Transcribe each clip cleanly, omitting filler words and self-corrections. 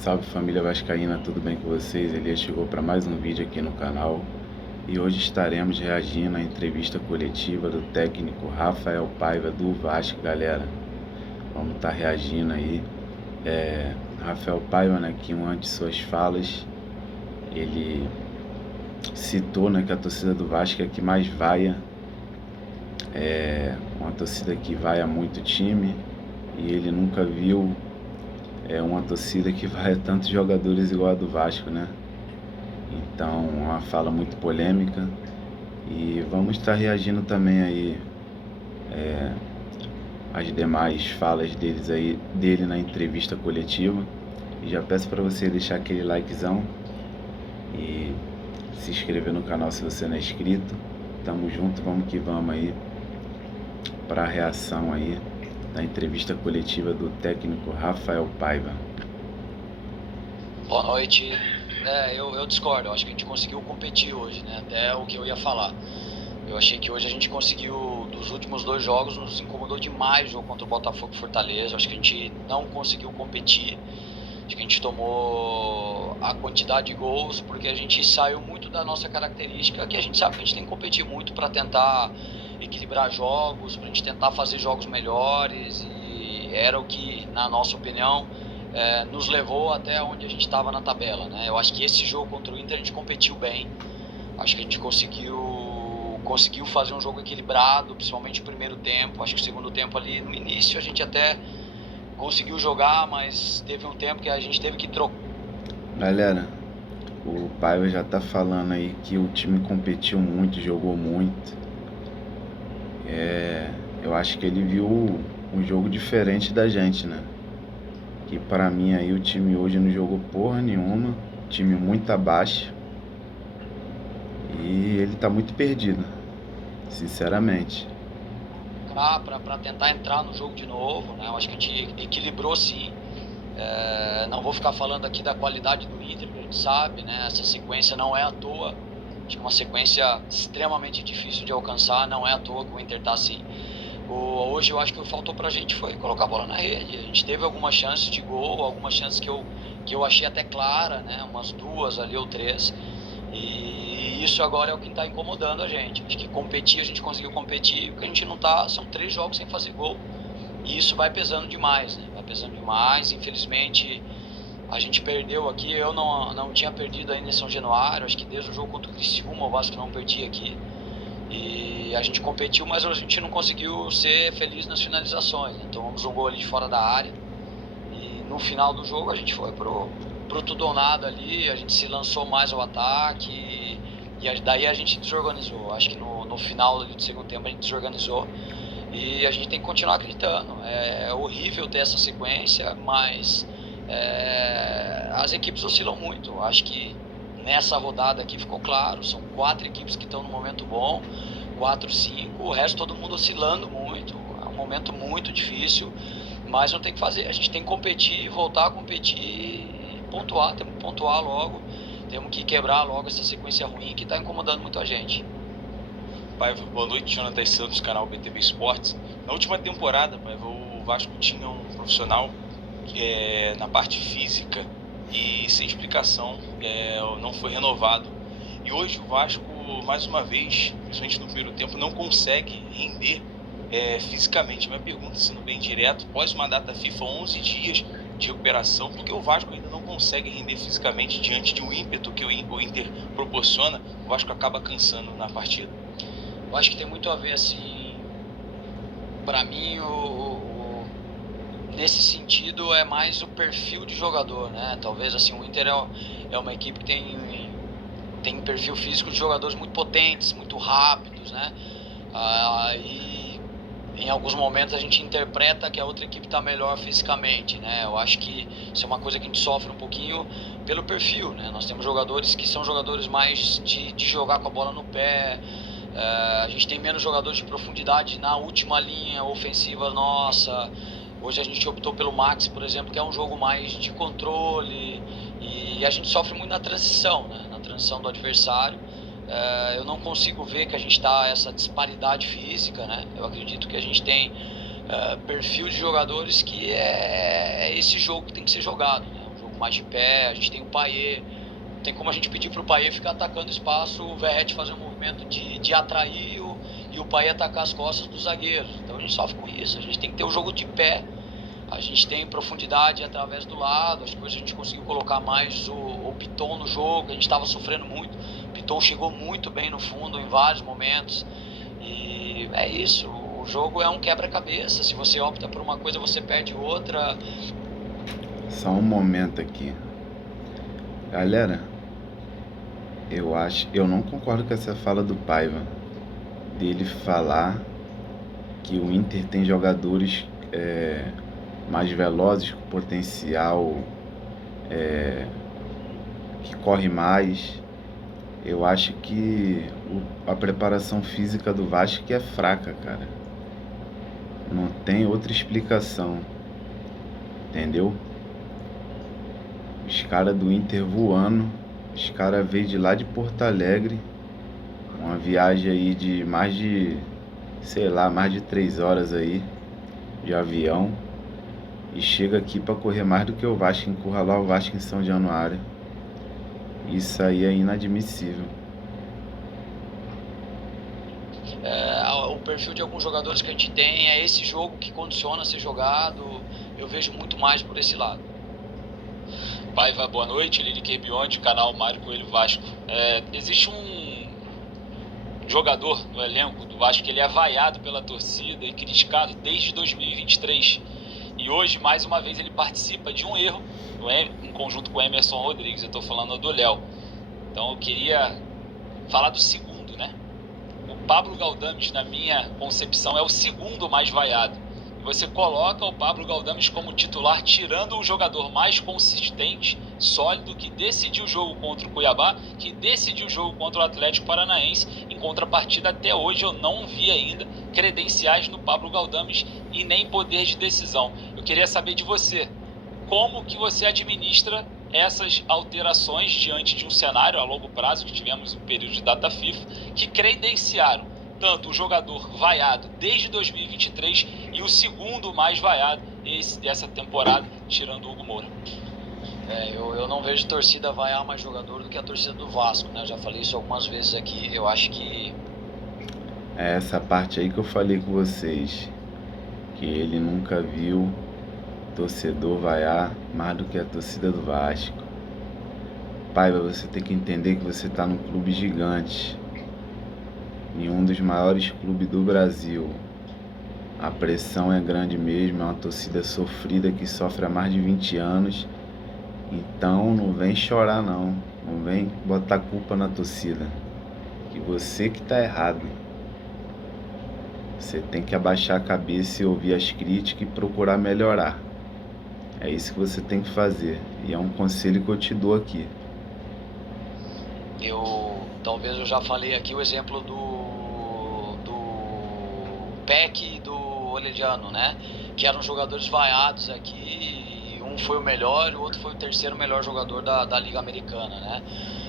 Salve família vascaína, tudo bem com vocês? Elias chegou para mais um vídeo aqui no canal e hoje estaremos reagindo à entrevista coletiva do técnico Rafael Paiva do Vasco, galera. Vamos estar reagindo aí. Rafael Paiva, né, que antes de suas falas, ele citou, né, que a torcida do Vasco é a que mais vaia, uma torcida que vaia muito time, e ele nunca viu uma torcida que vai tantos jogadores igual a do Vasco, né? Então, uma fala muito polêmica. E vamos estar reagindo também aí às demais falas dele na entrevista coletiva. E já peço para você deixar aquele likezão e se inscrever no canal se você não é inscrito. Tamo junto, vamos que vamos aí para a reação aí da entrevista coletiva do técnico Rafael Paiva. Boa noite. Eu discordo, eu acho que a gente conseguiu competir hoje, né? Até o que eu ia falar. Eu achei que hoje a gente conseguiu, dos últimos 2 jogos, nos incomodou demais o jogo contra o Botafogo e Fortaleza. Eu acho que a gente não conseguiu competir. Acho que a gente tomou a quantidade de gols porque a gente saiu muito da nossa característica, que a gente sabe que a gente tem que competir muito para tentar equilibrar jogos, para a gente tentar fazer jogos melhores, e era o que, na nossa opinião, nos levou até onde a gente estava na tabela, né? Eu acho que esse jogo contra o Inter a gente competiu bem. Acho que a gente conseguiu fazer um jogo equilibrado, principalmente o primeiro tempo. Acho que o segundo tempo ali, no início, a gente até conseguiu jogar, mas teve um tempo que a gente teve que trocar. Galera, o Paiva já tá falando aí que o time competiu muito, jogou muito. Eu acho que ele viu um jogo diferente da gente, né? Que pra mim aí o time hoje não jogou porra nenhuma, time muito abaixo. E ele tá muito perdido, sinceramente. Para tentar entrar no jogo de novo, né? Eu acho que a gente equilibrou sim. Não vou ficar falando aqui da qualidade do Inter, que a gente sabe, né? Essa sequência não é à toa. Acho que é uma sequência extremamente difícil de alcançar, não é à toa que o Inter tá assim. Hoje eu acho que o que faltou pra gente foi colocar a bola na rede. A gente teve algumas chances de gol, algumas chances que eu achei até clara, né? Umas 2 ali ou 3. E isso agora é o que está incomodando a gente. Acho que competir, a gente conseguiu competir, o que a gente não tá, são 3 jogos sem fazer gol. E isso vai pesando demais, né? Vai pesando demais. Infelizmente, a gente perdeu aqui. Eu não tinha perdido ainda em São Januário. Acho que desde o jogo contra o Criciúma, o Vasco não perdia aqui. E a gente competiu, mas a gente não conseguiu ser feliz nas finalizações, né? Tomamos um gol ali de fora da área. E no final do jogo a gente foi pro tudo ou nada ali, a gente se lançou mais ao ataque e daí a gente desorganizou. Acho que no final do segundo tempo a gente desorganizou e a gente tem que continuar acreditando. É horrível ter essa sequência, mas as equipes oscilam muito. Acho que nessa rodada aqui ficou claro, são 4 equipes que estão no momento bom, 4, 5, o resto todo mundo oscilando muito. É um momento muito difícil, mas não tem que fazer, a gente tem que competir, voltar a competir e pontuar, temos que pontuar logo, temos que quebrar logo essa sequência ruim que está incomodando muito a gente. Paiva, boa noite, Jonathan Santos, canal BTV Esportes. Na última temporada, Paiva, o Vasco tinha um profissional na parte física e sem explicação não foi renovado. E hoje o Vasco, mais uma vez, principalmente no primeiro tempo, não consegue render fisicamente. Minha pergunta, sendo bem direto, após uma data FIFA, 11 dias de recuperação, porque o Vasco ainda não consegue render fisicamente diante de um ímpeto que o Inter proporciona, o Vasco acaba cansando na partida. Eu acho que tem muito a ver, assim, para mim, nesse sentido é mais o perfil de jogador, né? Talvez assim, o Inter é uma equipe que tem um perfil físico de jogadores muito potentes, muito rápidos, né? E em alguns momentos a gente interpreta que a outra equipe está melhor fisicamente, né? Eu acho que isso é uma coisa que a gente sofre um pouquinho pelo perfil, né? Nós temos jogadores que são jogadores mais de jogar com a bola no pé. A gente tem menos jogadores de profundidade na última linha ofensiva nossa. Hoje a gente optou pelo Max, por exemplo, que é um jogo mais de controle, e a gente sofre muito na transição, né? Na transição do adversário. Eu não consigo ver que a gente está essa disparidade física, né? Eu acredito que a gente tem perfil de jogadores que é esse jogo que tem que ser jogado, né? Um jogo mais de pé, a gente tem o Payet. Não tem como a gente pedir para o Payet ficar atacando espaço, o Verratti fazer um movimento de atrair e o Payet atacar as costas dos zagueiros. Então a gente sofre com isso, a gente tem que ter o jogo de pé, a gente tem profundidade através do lado, acho que hoje a gente conseguiu colocar mais o Piton no jogo, a gente estava sofrendo muito, o Piton chegou muito bem no fundo em vários momentos, e é isso, o jogo é um quebra-cabeça, se você opta por uma coisa você perde outra. Só um momento aqui. Galera, eu não concordo com essa fala do Paiva, dele falar que o Inter tem jogadores mais velozes, com potencial, que corre mais. Eu acho que a preparação física do Vasco é fraca, cara. Não tem outra explicação, entendeu? Os caras do Inter voando, os caras veio de lá de Porto Alegre, uma viagem aí de mais de 3 horas aí de avião, e chega aqui para correr mais do que o Vasco, encurralar o Vasco em São Januário. Isso aí é inadmissível. O perfil de alguns jogadores que a gente tem é esse jogo que condiciona a ser jogado, eu vejo muito mais por esse lado. Paiva, boa noite, Lili Kerbionde, canal Mário Coelho Vasco. Existe um jogador no elenco do Vasco que ele é vaiado pela torcida e criticado desde 2023. E hoje, mais uma vez, ele participa de um erro em conjunto com o Emerson Rodrigues. Eu estou falando do Léo. Então eu queria falar do segundo, né? O Pablo Galdames, na minha concepção, é o segundo mais vaiado. Você coloca o Pablo Galdames como titular, tirando o jogador mais consistente, sólido, que decidiu o jogo contra o Cuiabá, que decidiu o jogo contra o Atlético Paranaense. Em contrapartida, até hoje eu não vi ainda credenciais no Pablo Galdames e nem poder de decisão. Eu queria saber de você, como que você administra essas alterações diante de um cenário a longo prazo, que tivemos um período de data FIFA, que credenciaram tanto o jogador vaiado desde 2023 e o segundo mais vaiado dessa temporada, tirando o Hugo Moura. Eu não vejo torcida vaiar mais jogador do que a torcida do Vasco, né? Eu já falei isso algumas vezes aqui, eu acho que... É essa parte aí que eu falei com vocês, que ele nunca viu torcedor vaiar mais do que a torcida do Vasco. Paiva, você tem que entender que você está num clube gigante, em um dos maiores clubes do Brasil. A pressão é grande mesmo, é uma torcida sofrida que sofre há mais de 20 anos. Então não vem chorar não vem botar culpa na torcida, que você que tá errado. Você tem que abaixar a cabeça e ouvir as críticas e procurar melhorar. É isso que você tem que fazer, e é um conselho que eu te dou aqui. Talvez eu já falei aqui o exemplo do Peck e do Orellano, né? Que eram jogadores vaiados aqui, e um foi o melhor, o outro foi o terceiro melhor jogador da Liga Americana, né?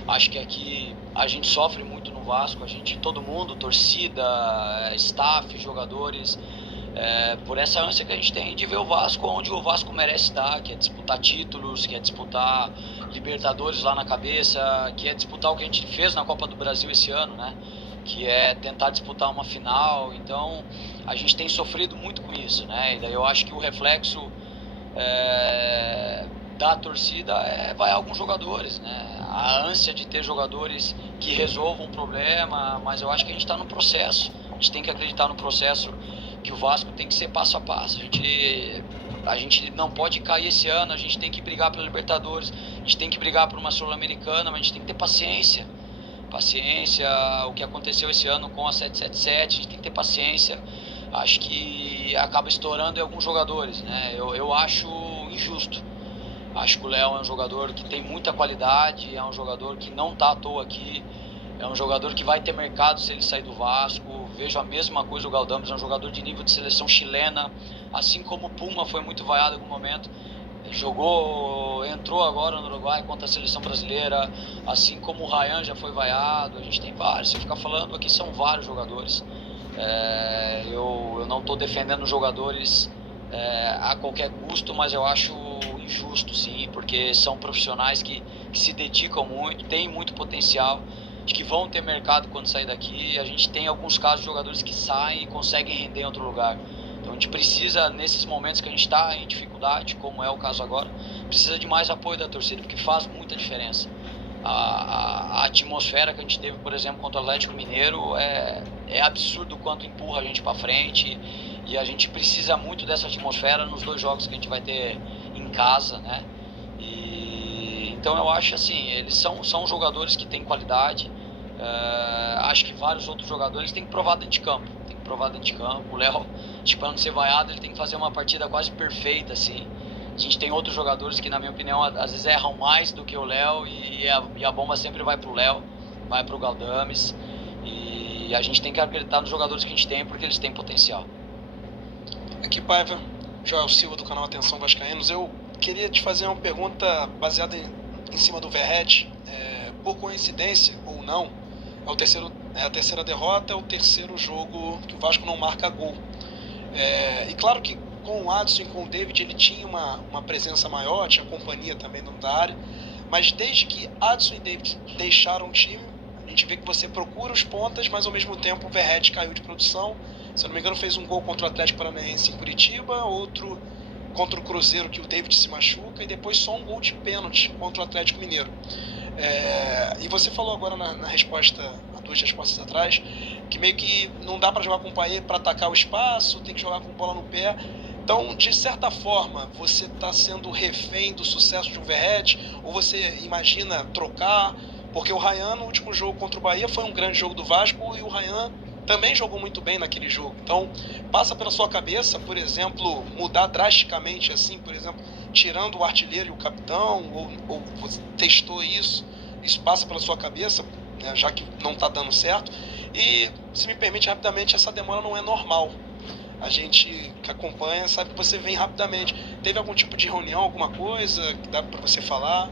Acho que aqui a gente sofre muito no Vasco, todo mundo, torcida, staff, jogadores, por essa ânsia que a gente tem de ver o Vasco onde o Vasco merece estar, que é disputar títulos, que é disputar Libertadores lá na cabeça, que é disputar o que a gente fez na Copa do Brasil esse ano, né? Que é tentar disputar uma final. Então a gente tem sofrido muito com isso, né? E daí eu acho que o reflexo da torcida vai a alguns jogadores, né? A ânsia de ter jogadores que resolvam o problema, mas eu acho que a gente está no processo, a gente tem que acreditar no processo, que o Vasco tem que ser passo a passo. A gente não pode cair esse ano, a gente tem que brigar pela Libertadores, a gente tem que brigar por uma Sul-Americana, mas a gente tem que ter paciência. O que aconteceu esse ano com a 777, a gente tem que ter paciência. Acho que acaba estourando em alguns jogadores, né? Eu acho injusto. Acho que o Léo é um jogador que tem muita qualidade, é um jogador que não está à toa aqui, é um jogador que vai ter mercado se ele sair do Vasco. Vejo a mesma coisa, o Galdames é um jogador de nível de seleção chilena, assim como o Puma foi muito vaiado em algum momento. Entrou agora no Uruguai contra a seleção brasileira, assim como o Ryan já foi vaiado. A gente tem vários, se ficar falando aqui são vários jogadores. Eu não estou defendendo jogadores a qualquer custo, mas eu acho injusto, sim, porque são profissionais que se dedicam muito, têm muito potencial, que vão ter mercado quando sair daqui. A gente tem alguns casos de jogadores que saem e conseguem render em outro lugar. Então a gente precisa, nesses momentos que a gente está em dificuldade, como é o caso agora, precisa de mais apoio da torcida, porque faz muita diferença. A atmosfera que a gente teve, por exemplo, contra o Atlético Mineiro é absurdo o quanto empurra a gente para frente, e a gente precisa muito dessa atmosfera nos 2 jogos que a gente vai ter em casa, né? Então eu acho assim, eles são jogadores que têm qualidade. Acho que vários outros jogadores têm que provar dentro de campo. O Léo, para não ser vaiado, ele tem que fazer uma partida quase perfeita, assim. A gente tem outros jogadores que, na minha opinião, às vezes erram mais do que o Léo, e a bomba sempre vai pro Léo, vai pro Galdames. E a gente tem que acreditar nos jogadores que a gente tem, porque eles têm potencial. Aqui, Paiva, Joel Silva do canal Atenção Vascaínos. Eu queria te fazer uma pergunta baseada em cima do Verratti. Por coincidência ou não, é a terceira derrota, é o terceiro jogo que o Vasco não marca gol. E claro que com o Adson e com o David ele tinha uma presença maior, tinha companhia também dentro da área, mas desde que Adson e David deixaram o time, a gente vê que você procura os pontas, mas ao mesmo tempo o Verratti caiu de produção. Se eu não me engano, fez um gol contra o Atlético Paranaense em Curitiba, outro contra o Cruzeiro, que o David se machuca, e depois só um gol de pênalti contra o Atlético Mineiro. E você falou agora na resposta, há 2 respostas atrás, que meio que não dá para jogar com o Payet para atacar o espaço, tem que jogar com bola no pé. Então, de certa forma, você está sendo refém do sucesso de um Verratti, ou você imagina trocar? Porque o Ryan, no último jogo contra o Bahia, foi um grande jogo do Vasco, e o Ryan também jogou muito bem naquele jogo. Então, passa pela sua cabeça, por exemplo, mudar drasticamente, assim, por exemplo, tirando o artilheiro e o capitão, ou você testou isso passa pela sua cabeça, né, já que não está dando certo. E, se me permite rapidamente, essa demora não é normal. A gente que acompanha sabe que você vem rapidamente. Teve algum tipo de reunião, alguma coisa que dá para você falar?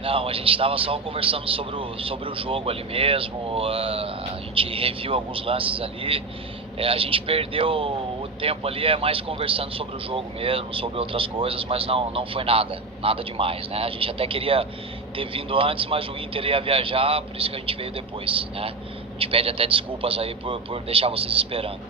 Não, a gente estava só conversando sobre o jogo ali mesmo. A gente reviu alguns lances ali. A gente perdeu o tempo ali, mais conversando sobre o jogo mesmo, sobre outras coisas, mas não foi nada demais, né? A gente até queria ter vindo antes, mas o Inter ia viajar, por isso que a gente veio depois, né? A gente pede até desculpas aí por deixar vocês esperando.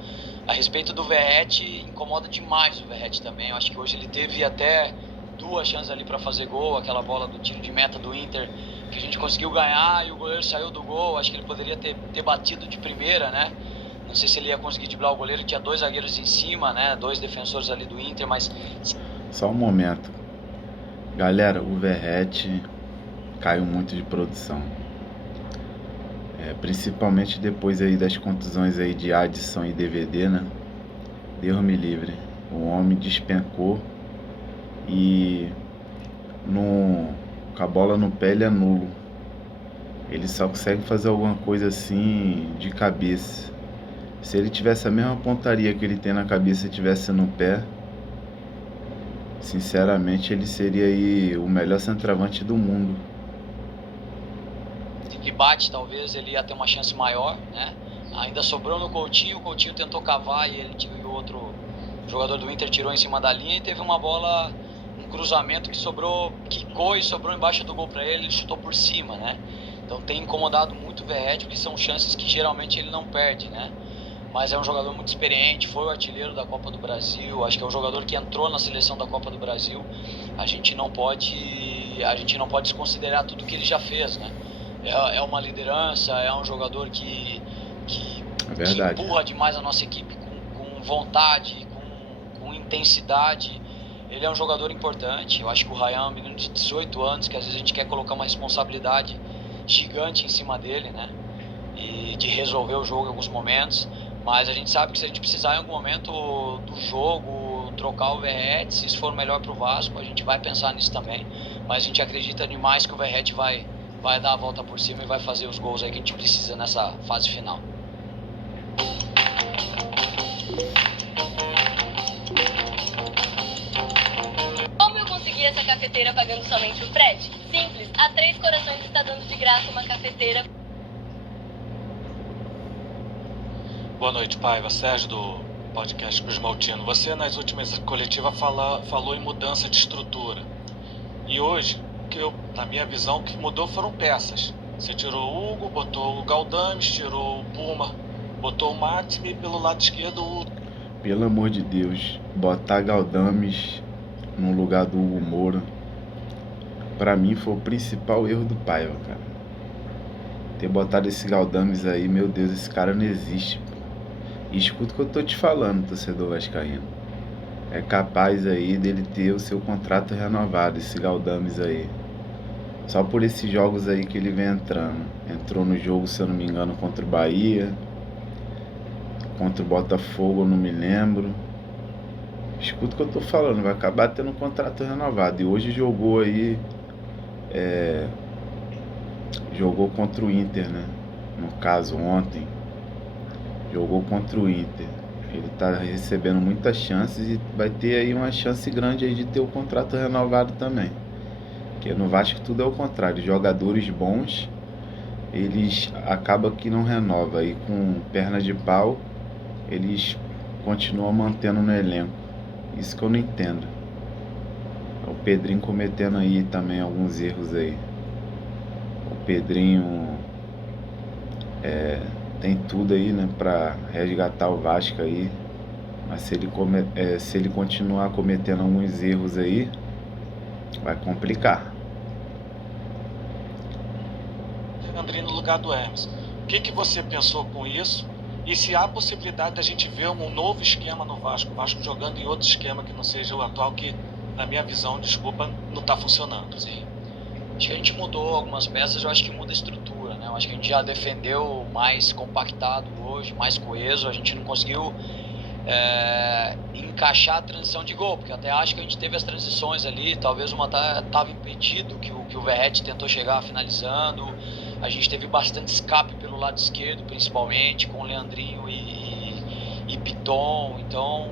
A respeito do Verratti, incomoda demais o Verratti também. Eu acho que hoje ele teve até 2 chances ali para fazer gol, aquela bola do tiro de meta do Inter, que a gente conseguiu ganhar e o goleiro saiu do gol. Acho que ele poderia ter batido de primeira, né? Não sei se ele ia conseguir driblar o goleiro, tinha 2 zagueiros em cima, né? 2 defensores ali do Inter, mas... Só um momento. Galera, o Verratti caiu muito de produção. Principalmente depois aí das contusões aí de Adson e DVD, né? Deus me livre. O homem despencou e com a bola no pé ele é nulo. Ele só consegue fazer alguma coisa assim de cabeça. Se ele tivesse a mesma pontaria que ele tem na cabeça e tivesse no pé, sinceramente ele seria aí o melhor centroavante do mundo. Que bate, talvez ele ia ter uma chance maior, né? Ainda sobrou no Coutinho, o Coutinho tentou cavar e o outro jogador do Inter tirou em cima da linha, e teve uma bola, um cruzamento que sobrou, quicou e sobrou embaixo do gol para ele chutou por cima, né? Então tem incomodado muito o Verratti, porque são chances que geralmente ele não perde, né? Mas é um jogador muito experiente, foi o artilheiro da Copa do Brasil, acho que é um jogador que entrou na seleção da Copa do Brasil. A gente não pode desconsiderar tudo que ele já fez, né? É uma liderança, é um jogador que empurra demais a nossa equipe com vontade, com intensidade. Ele é um jogador importante. Eu acho que o Ryan é um menino de 18 anos, que às vezes a gente quer colocar uma responsabilidade gigante em cima dele, né? E de resolver o jogo em alguns momentos. Mas a gente sabe que se a gente precisar em algum momento do jogo trocar o Verratti, se isso for melhor para o Vasco, a gente vai pensar nisso também. Mas a gente acredita demais que o Verratti vai dar a volta por cima e vai fazer os gols aí que a gente precisa nessa fase final. Como eu consegui essa cafeteira pagando somente o frete? Simples, a 3 Corações está dando de graça uma cafeteira. Boa noite, Paiva. Sérgio do podcast Cruz Maltino. Você, nas últimas coletivas, falou em mudança de estrutura. E hoje, na minha visão, o que mudou foram peças. Você tirou o Hugo, botou o Galdames, tirou o Puma, botou o Max e pelo lado esquerdo o... Pelo amor de Deus, botar Galdames no lugar do Hugo Moura, pra mim foi o principal erro do Paiva, cara. Ter botado esse Galdames aí, meu Deus, esse cara não existe, pô. E escuta o que eu tô te falando, torcedor vascaíno. É capaz aí dele ter o seu contrato renovado, esse Galdames aí. Só por esses jogos aí que ele vem entrando. Entrou no jogo, se eu não me engano, contra o Bahia. Contra o Botafogo, eu não me lembro. Escuta o que eu tô falando, vai acabar tendo um contrato renovado. E hoje jogou aí... Jogou contra o Inter, né? No caso, ontem. Jogou contra o Inter. Ele tá recebendo muitas chances e vai ter aí uma chance grande aí de ter o contrato renovado também. Porque no Vasco tudo é o contrário. Jogadores bons, eles acabam que não renovam. E com perna de pau, eles continuam mantendo no elenco. Isso que eu não entendo. O Pedrinho cometendo aí também alguns erros aí. O Pedrinho tem tudo aí, né, pra resgatar o Vasco aí. Mas se ele continuar cometendo alguns erros aí, vai complicar. Leandrinho no lugar do Hermes. O que você pensou com isso? E se há possibilidade da gente ver um novo esquema no Vasco? O Vasco jogando em outro esquema que não seja o atual, que, na minha visão, desculpa, não está funcionando. Sim. Acho que a gente mudou algumas peças, eu acho que muda a estrutura, né? Eu acho que a gente já defendeu mais compactado hoje, mais coeso. A gente não conseguiu encaixar a transição de gol, porque até acho que a gente teve as transições ali, talvez uma estava impedido, que o Verratti tentou chegar finalizando. A gente teve bastante escape pelo lado esquerdo, principalmente, com o Leandrinho e Piton. Então,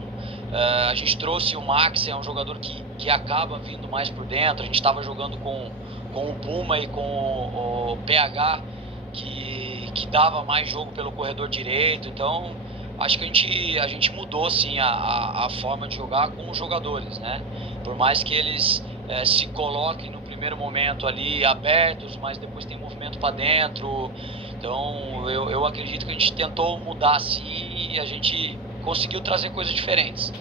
a gente trouxe o Max, é um jogador que acaba vindo mais por dentro. A gente estava jogando com o Puma e com o PH, que dava mais jogo pelo corredor direito. Então, acho que a gente mudou, sim, a forma de jogar com os jogadores, né? Por mais que eles se coloquem no primeiro momento ali abertos, mas depois tem movimento para dentro. Então eu acredito que a gente tentou mudar sim e a gente conseguiu trazer coisas diferentes.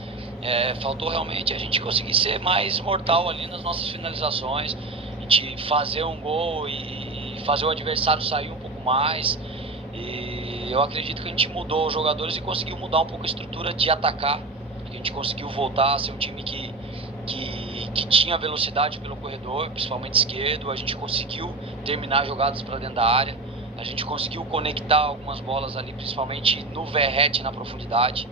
Faltou realmente a gente conseguir ser mais mortal ali nas nossas finalizações, a gente fazer um gol e fazer o adversário sair um pouco mais. E eu acredito que a gente mudou os jogadores e conseguiu mudar um pouco a estrutura de atacar. A gente conseguiu voltar a ser um time que tinha velocidade pelo corredor, principalmente esquerdo. A gente conseguiu terminar jogadas para dentro da área. A gente conseguiu conectar algumas bolas ali, principalmente no Verratti na profundidade.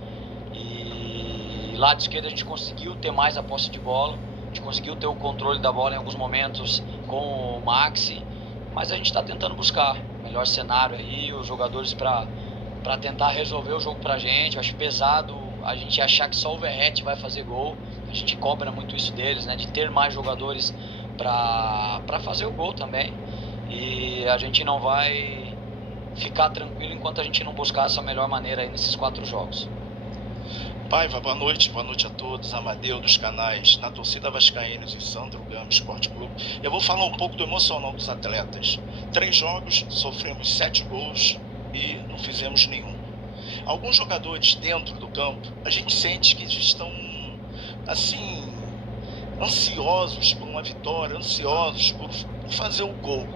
E lado esquerdo a gente conseguiu ter mais a posse de bola. A gente conseguiu ter o controle da bola em alguns momentos com o Maxi. Mas a gente está tentando buscar o melhor cenário aí, os jogadores para tentar resolver o jogo pra gente. Eu acho pesado a gente achar que só o Verratti vai fazer gol. A gente cobra muito isso deles, né? De ter mais jogadores para fazer o gol também. E a gente não vai ficar tranquilo enquanto a gente não buscar essa melhor maneira aí nesses 4 jogos. Paiva, boa noite a todos. Amadeu dos canais Na Torcida Vascaínos e Sandro Gama Esporte Clube. Eu vou falar um pouco do emocional dos atletas. 3 jogos, sofremos 7 gols e não fizemos nenhum. Alguns jogadores dentro do campo, a gente sente que estão assim, ansiosos por uma vitória, ansiosos por fazer o gol.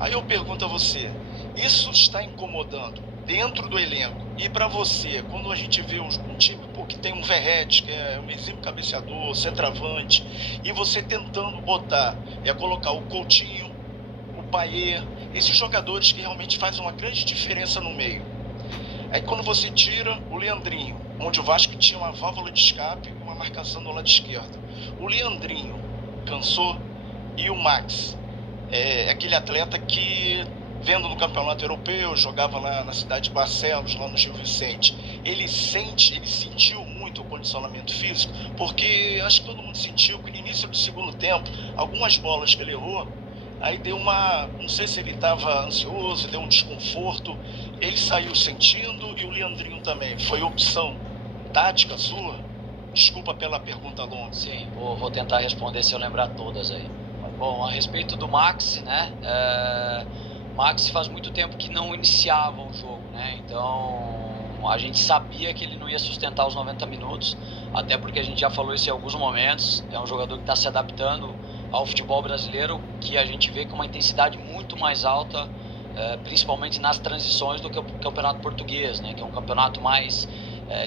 Aí eu pergunto a você, isso está incomodando dentro do elenco? E para você, quando a gente vê um time que tem um Verratti, que é um exímio cabeceador, centroavante, e você tentando colocar o Coutinho, o Payet, esses jogadores que realmente fazem uma grande diferença no meio. Aí quando você tira o Leandrinho, onde o Vasco tinha uma válvula de escape e uma marcação do lado esquerdo. O Leandrinho cansou e o Max é aquele atleta que, vendo no campeonato europeu, jogava lá na cidade de Barcelos, lá no Gil Vicente. Ele sentiu muito o condicionamento físico, porque acho que todo mundo sentiu que no início do segundo tempo, algumas bolas que ele errou, aí deu não sei se ele estava ansioso, deu um desconforto, ele saiu sentindo e o Leandrinho também, foi opção tática sua? Desculpa pela pergunta longa. Sim, vou tentar responder se eu lembrar todas aí. Bom, a respeito do Maxi, né? Maxi faz muito tempo que não iniciava o jogo, né? Então a gente sabia que ele não ia sustentar os 90 minutos, até porque a gente já falou isso em alguns momentos. É um jogador que está se adaptando ao futebol brasileiro, que a gente vê com uma intensidade muito mais alta, principalmente nas transições, do que o campeonato português, né? Que é um campeonato mais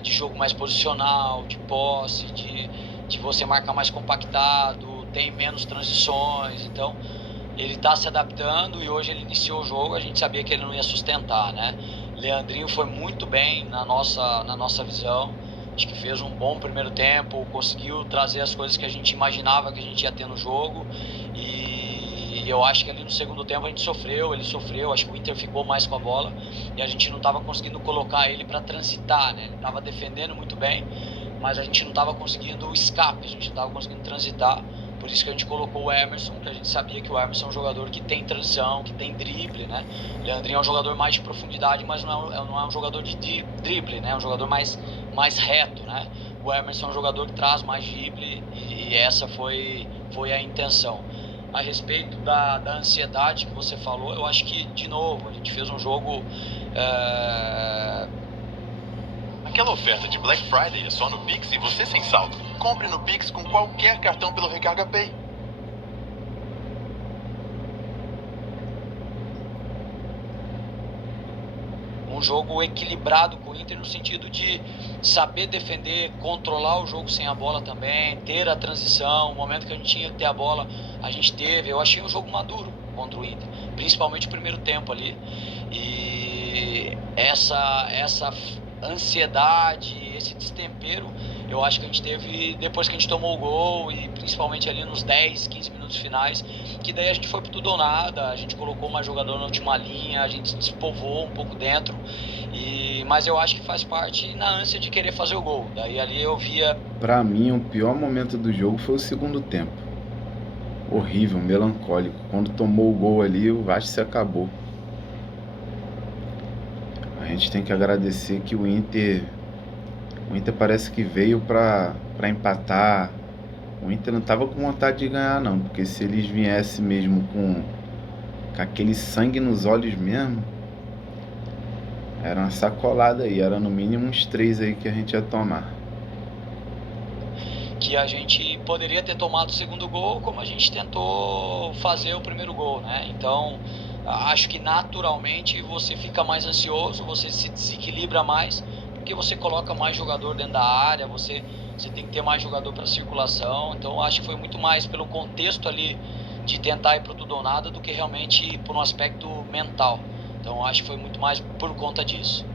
de jogo mais posicional, de posse, de você marcar mais compactado, tem menos transições. Então ele está se adaptando e hoje ele iniciou o jogo, a gente sabia que ele não ia sustentar, né? Leandrinho foi muito bem na nossa visão, acho que fez um bom primeiro tempo, conseguiu trazer as coisas que a gente imaginava que a gente ia ter no jogo, e eu acho que ali no segundo tempo ele sofreu, acho que o Inter ficou mais com a bola e a gente não estava conseguindo colocar ele para transitar, né? Ele estava defendendo muito bem, mas a gente não estava conseguindo o escape, a gente não estava conseguindo transitar. Por isso que a gente colocou o Emerson, que a gente sabia que o Emerson é um jogador que tem transição, que tem drible, né? O Leandrinho é um jogador mais de profundidade, mas não é um jogador de drible, né? É um jogador mais reto, né? O Emerson é um jogador que traz mais drible e essa foi a intenção. A respeito da ansiedade que você falou, eu acho que, de novo, a gente fez um jogo... Aquela oferta de Black Friday é só no Pix e você sem saldo. Compre no Pix com qualquer cartão pelo Recarga Pay. Um jogo equilibrado com o Inter no sentido de saber defender, controlar o jogo sem a bola também, ter a transição, o momento que a gente tinha que ter a bola, a gente teve. Eu achei um jogo maduro contra o Inter, principalmente o primeiro tempo ali. E essa ansiedade, esse destempero, eu acho que a gente teve depois que a gente tomou o gol, e principalmente ali nos 10, 15 minutos finais, que daí a gente foi pro tudo ou nada, a gente colocou mais jogador na última linha, a gente despovou um pouco dentro, mas eu acho que faz parte na ânsia de querer fazer o gol. Daí ali eu via... Pra mim, o pior momento do jogo foi o segundo tempo. Horrível, melancólico. Quando tomou o gol ali, o Vasco se acabou. A gente tem que agradecer que o Inter parece que veio para empatar. O Inter não estava com vontade de ganhar, não, porque se eles viessem mesmo com aquele sangue nos olhos mesmo, era uma sacolada aí, era no mínimo uns 3 aí que a gente ia tomar. Que a gente poderia ter tomado o segundo gol, como a gente tentou fazer o primeiro gol, né? Então, acho que naturalmente você fica mais ansioso, você se desequilibra mais, porque você coloca mais jogador dentro da área, você tem que ter mais jogador para circulação. Então acho que foi muito mais pelo contexto ali de tentar ir pro tudo ou nada do que realmente por um aspecto mental. Então acho que foi muito mais por conta disso.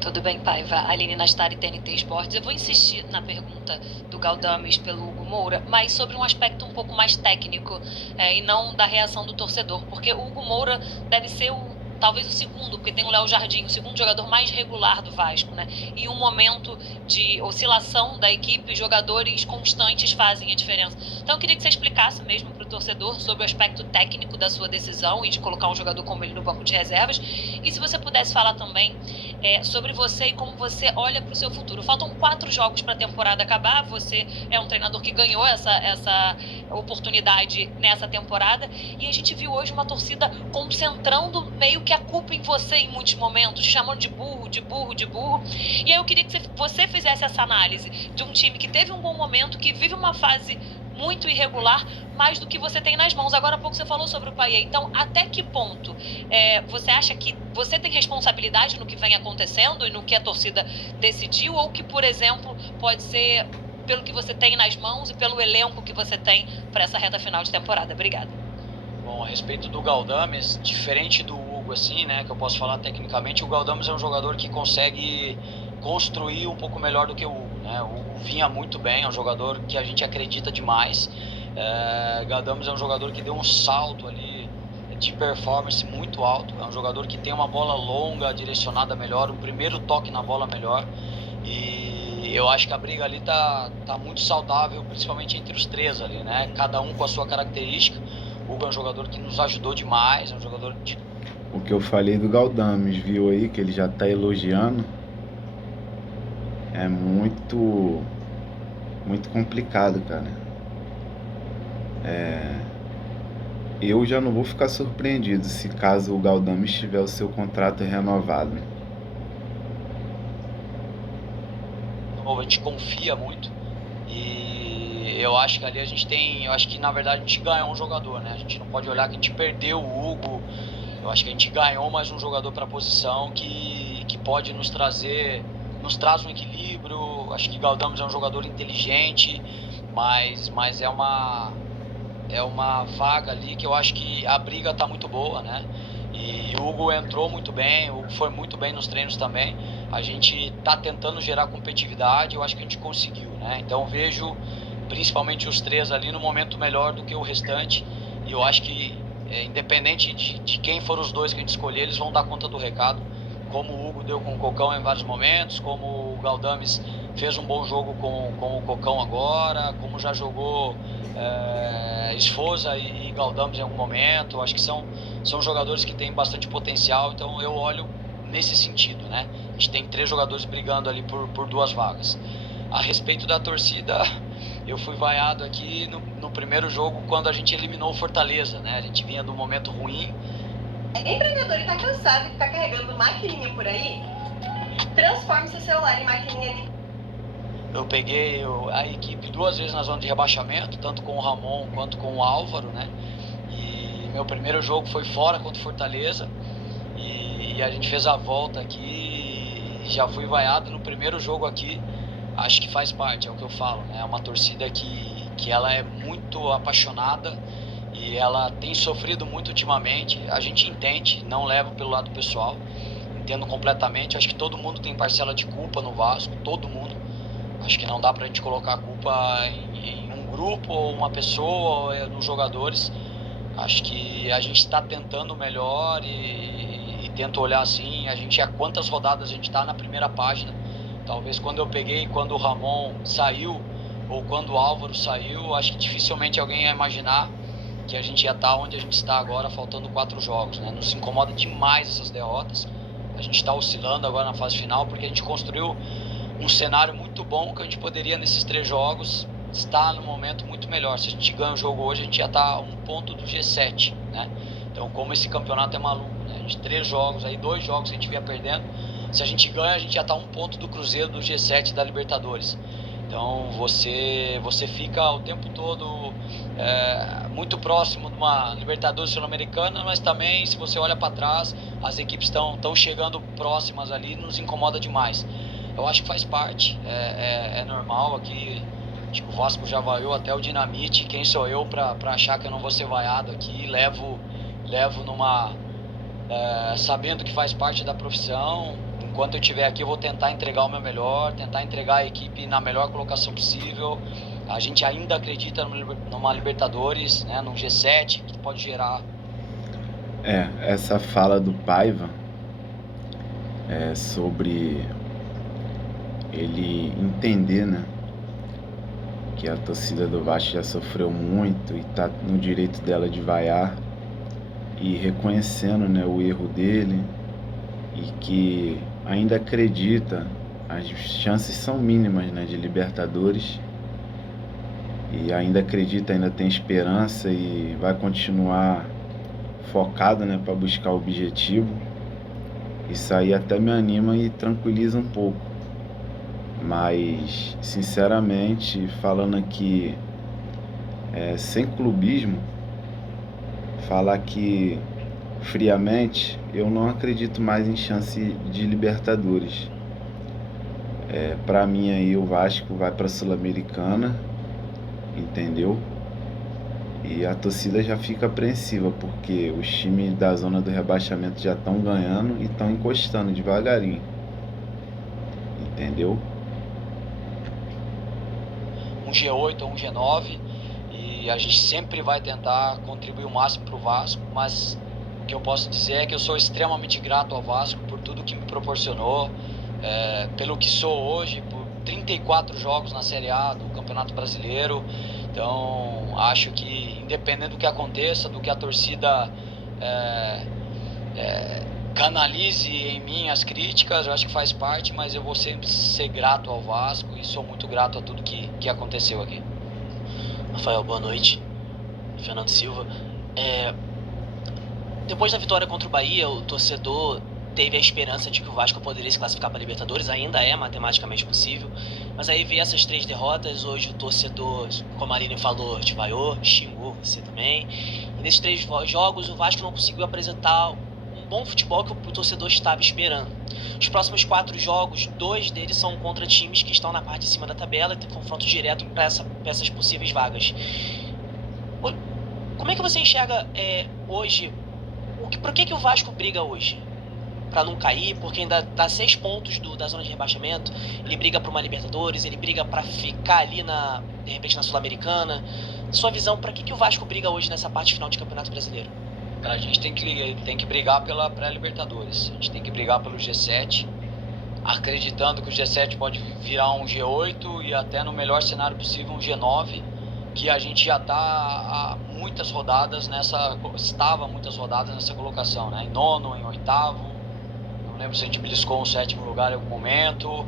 Tudo bem, Paiva. Aline Nastari, TNT Esportes. Eu vou insistir na pergunta do Galdames pelo Hugo Moura, mas sobre um aspecto um pouco mais técnico e não da reação do torcedor, porque o Hugo Moura deve ser talvez o segundo, porque tem o Léo Jardim, o segundo jogador mais regular do Vasco, né? E um momento de oscilação da equipe, jogadores constantes fazem a diferença. Então eu queria que você explicasse mesmo para o torcedor sobre o aspecto técnico da sua decisão e de colocar um jogador como ele no banco de reservas. E se você pudesse falar também sobre você e como você olha para o seu futuro. Faltam 4 jogos para a temporada acabar, você é um treinador que ganhou essa oportunidade nessa temporada, e a gente viu hoje uma torcida concentrando meio que a culpa em você em muitos momentos, chamando de burro. E aí eu queria que você fizesse essa análise de um time que teve um bom momento, que vive uma fase muito irregular, mais do que você tem nas mãos. Agora há pouco você falou sobre o Payet. Então, até que ponto você acha que você tem responsabilidade no que vem acontecendo e no que a torcida decidiu, ou que, por exemplo, pode ser pelo que você tem nas mãos e pelo elenco que você tem para essa reta final de temporada? Obrigada. Bom, a respeito do Galdames, diferente do Hugo, assim, né, que eu posso falar tecnicamente, o Galdames é um jogador que consegue construir um pouco melhor do que o Hugo, né? O Hugo vinha muito bem, é um jogador que a gente acredita demais. Galdames é um jogador que deu um salto ali de performance muito alto, é um jogador que tem uma bola longa, direcionada melhor, um primeiro toque na bola melhor, e eu acho que a briga ali tá muito saudável, principalmente entre os 3 ali, né? Cada um com a sua característica. O Hugo é um jogador que nos ajudou demais, é um jogador de... O que eu falei do Galdames, viu aí, que ele já tá elogiando. é muito complicado, cara. Eu já não vou ficar surpreendido se caso o Galdames tiver o seu contrato renovado. A gente confia muito e eu acho que ali eu acho que na verdade a gente ganhou um jogador, né? A gente não pode olhar que a gente perdeu o Hugo. Eu acho que a gente ganhou mais um jogador para a posição que pode nos traz um equilíbrio. Acho que Galdames é um jogador inteligente, mas é uma vaga ali que eu acho que a briga tá muito boa, né? E o Hugo entrou muito bem, o Hugo foi muito bem nos treinos também. A gente tá tentando gerar competitividade, eu acho que a gente conseguiu, né? Então vejo principalmente os três ali no momento melhor do que o restante. E eu acho que independente de quem for os dois que a gente escolher, eles vão dar conta do recado. Como o Hugo deu com o Cocão em vários momentos, como o Galdames fez um bom jogo com o Cocão agora, como já jogou Esforza e Galdames em algum momento. Acho que são jogadores que têm bastante potencial, então eu olho nesse sentido, né? A gente tem 3 jogadores brigando ali por 2 vagas. A respeito da torcida, eu fui vaiado aqui no primeiro jogo quando a gente eliminou o Fortaleza, né? A gente vinha de um momento ruim. Empreendedor e tá cansado de ficar carregando maquininha por aí? Transforme seu celular em maquininha ali. Eu peguei a equipe 2 vezes na zona de rebaixamento, tanto com o Ramon quanto com o Álvaro, né? E meu primeiro jogo foi fora contra o Fortaleza e a gente fez a volta aqui e já fui vaiado no primeiro jogo aqui. Acho que faz parte, é o que eu falo, né? É uma torcida que ela é muito apaixonada e ela tem sofrido muito ultimamente. A gente entende, não leva pelo lado pessoal, entendo completamente. Acho que todo mundo tem parcela de culpa no Vasco, todo mundo. Acho que não dá pra gente colocar a culpa em um grupo ou uma pessoa ou nos jogadores. Acho que a gente está tentando o melhor e tenta olhar assim. A gente, há quantas rodadas a gente está na primeira página. Talvez quando eu peguei, quando o Ramon saiu ou quando o Álvaro saiu, acho que dificilmente alguém ia imaginar que a gente ia estar onde a gente está agora, faltando 4 jogos, né? Nos incomoda demais essas derrotas. A gente está oscilando agora na fase final porque a gente construiu um cenário muito bom que a gente poderia, nesses 3 jogos, estar no momento muito melhor. Se a gente ganha o jogo hoje, a gente já está a 1 ponto do G7, né? Então, como esse campeonato é maluco, né? A gente 3 jogos, aí 2 jogos que a gente vinha perdendo. Se a gente ganha, a gente já está a 1 ponto do Cruzeiro do G7 da Libertadores. Então, você fica o tempo todo muito próximo de uma Libertadores Sul-Americana, mas também, se você olha para trás, as equipes estão chegando próximas ali, nos incomoda demais. Eu acho que faz parte, é normal aqui. Acho que o Vasco já vaiou até o Dinamite. Quem sou eu para achar que eu não vou ser vaiado aqui? Levo numa sabendo que faz parte da profissão. Enquanto eu estiver aqui, eu vou tentar entregar o meu melhor, tentar entregar a equipe na melhor colocação possível. A gente ainda acredita numa Libertadores, né, num G7 que pode gerar. Essa fala do Paiva sobre ele entender, né, que a torcida do Vasco já sofreu muito e tá no direito dela de vaiar, e reconhecendo, né, o erro dele e que ainda acredita, as chances são mínimas, né, de Libertadores, e ainda acredita, ainda tem esperança e vai continuar focado, né, para buscar o objetivo. Isso aí até me anima e tranquiliza um pouco. Mas, sinceramente, falando aqui sem clubismo, falar que friamente, eu não acredito mais em chance de Libertadores. Para mim aí o Vasco vai para a Sul-Americana, entendeu? E a torcida já fica apreensiva, porque os times da zona do rebaixamento já estão ganhando e estão encostando devagarinho, entendeu? Um G8 ou um G9, e a gente sempre vai tentar contribuir o máximo para o Vasco, mas o que eu posso dizer é que eu sou extremamente grato ao Vasco por tudo que me proporcionou, pelo que sou hoje, por 34 jogos na Série A do Campeonato Brasileiro. Então, acho que independente do que aconteça, do que a torcida canalize em mim as críticas, eu acho que faz parte, mas eu vou sempre ser grato ao Vasco e sou muito grato a tudo que aconteceu aqui. Rafael, boa noite. Fernando Silva. Depois da vitória contra o Bahia, o torcedor teve a esperança de que o Vasco poderia se classificar para a Libertadores, ainda é matematicamente possível, mas aí veio essas 3 derrotas, hoje o torcedor, como a Aline falou, te vaiou, xingou você também, e nesses 3 jogos o Vasco não conseguiu apresentar um bom futebol que o torcedor estava esperando. Os próximos 4 jogos, 2 deles são contra times que estão na parte de cima da tabela e tem confronto direto para essas possíveis vagas. Como é que você enxerga hoje, por que o Vasco briga hoje? Para não cair, porque ainda tá 6 pontos da zona de rebaixamento, ele briga para uma Libertadores, ele briga para ficar ali de repente na Sul-Americana. Sua visão, para que o Vasco briga hoje nessa parte final de Campeonato Brasileiro? A gente tem que brigar pela pré-Libertadores, a gente tem que brigar pelo G7, acreditando que o G7 pode virar um G8 e até no melhor cenário possível um G9, que a gente já está muitas rodadas nessa colocação, né? Em 9º, em 8º, não lembro se a gente beliscou um 7º lugar em algum momento,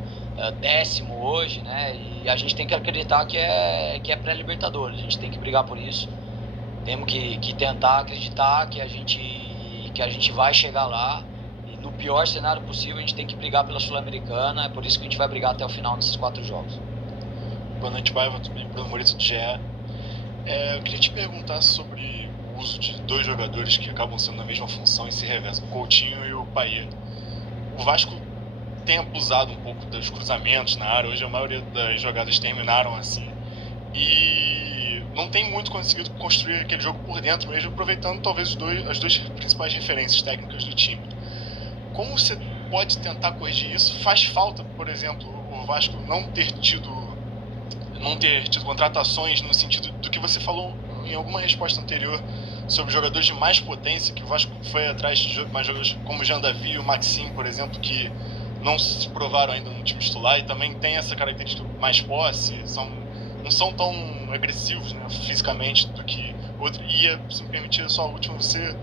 10º hoje, né? E a gente tem que acreditar que é pré-Libertadores, a gente tem que brigar por isso, temos que tentar acreditar que a gente vai chegar lá, e no pior cenário possível a gente tem que brigar pela Sul-Americana, é por isso que a gente vai brigar até o final nesses 4 jogos. Boa noite, Paiva, tudo bem? Bruno Moreira do GE. Eu queria te perguntar sobre o uso de 2 jogadores que acabam sendo na mesma função e se reversam, o Coutinho e o Payet. O Vasco tem abusado um pouco dos cruzamentos na área, hoje a maioria das jogadas terminaram assim, e não tem muito conseguido construir aquele jogo por dentro mesmo, aproveitando talvez as 2 principais referências técnicas do time. Como você pode tentar corrigir isso? Faz falta, por exemplo, o Vasco não ter tido contratações no sentido do que você falou em alguma resposta anterior sobre jogadores de mais potência, que o Vasco foi atrás de mais jogadores como o Jean Davi e o Maxim, por exemplo, que não se provaram ainda no time titular e também tem essa característica mais posse, não são tão agressivos, né, fisicamente do que outro. E, se me permitir, só a última, você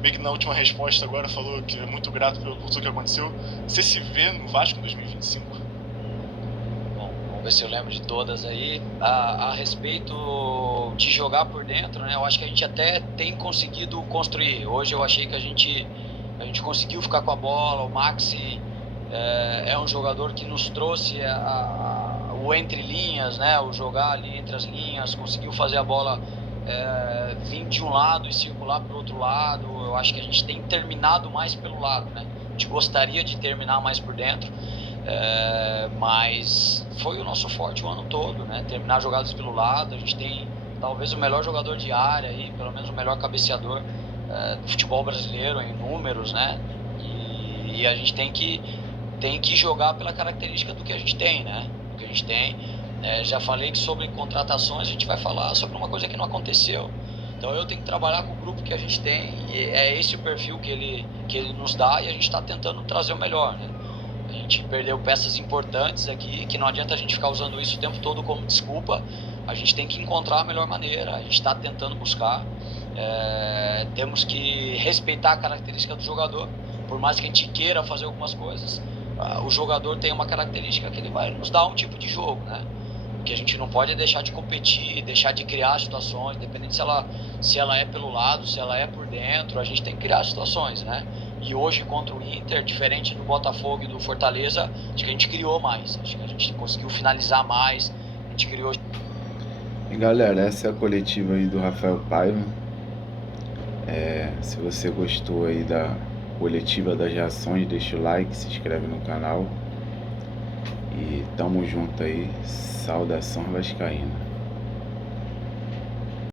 meio que na última resposta agora falou que é muito grato por tudo que aconteceu. Você se vê no Vasco em 2025? Vamos ver se eu lembro de todas aí. A respeito de jogar por dentro, né? Eu acho que a gente até tem conseguido construir. Hoje eu achei que a gente conseguiu ficar com a bola. O Maxi é um jogador que nos trouxe o entre linhas, né? O jogar ali entre as linhas, conseguiu fazer a bola vir de um lado e circular para o outro lado. Eu acho que a gente tem terminado mais pelo lado, né? A gente gostaria de terminar mais por dentro. Mas foi o nosso forte o ano todo, né? Terminar jogadas pelo lado. A gente tem talvez o melhor jogador de área aí, pelo menos o melhor cabeceador do futebol brasileiro em números, né? E a gente tem que jogar pela característica do que a gente tem, né? Do que a gente tem. Já falei que sobre contratações a gente vai falar sobre uma coisa que não aconteceu. Então eu tenho que trabalhar com o grupo que a gente tem, e é esse o perfil que ele nos dá, e a gente está tentando trazer o melhor, né? A gente perdeu peças importantes aqui, que não adianta a gente ficar usando isso o tempo todo como desculpa. A gente tem que encontrar a melhor maneira, a gente está tentando buscar. Temos que respeitar a característica do jogador, por mais que a gente queira fazer algumas coisas. O jogador tem uma característica que ele vai nos dar um tipo de jogo, né? Que a gente não pode deixar de competir, deixar de criar situações, independente se ela é pelo lado, se ela é por dentro, a gente tem que criar situações, né? E hoje contra o Inter, diferente do Botafogo e do Fortaleza, acho que a gente criou mais, acho que a gente conseguiu finalizar mais, a gente criou... E galera, essa é a coletiva aí do Rafael Paiva. Se você gostou aí da coletiva, das reações, deixa o like, se inscreve no canal. E tamo junto aí, saudação vascaína.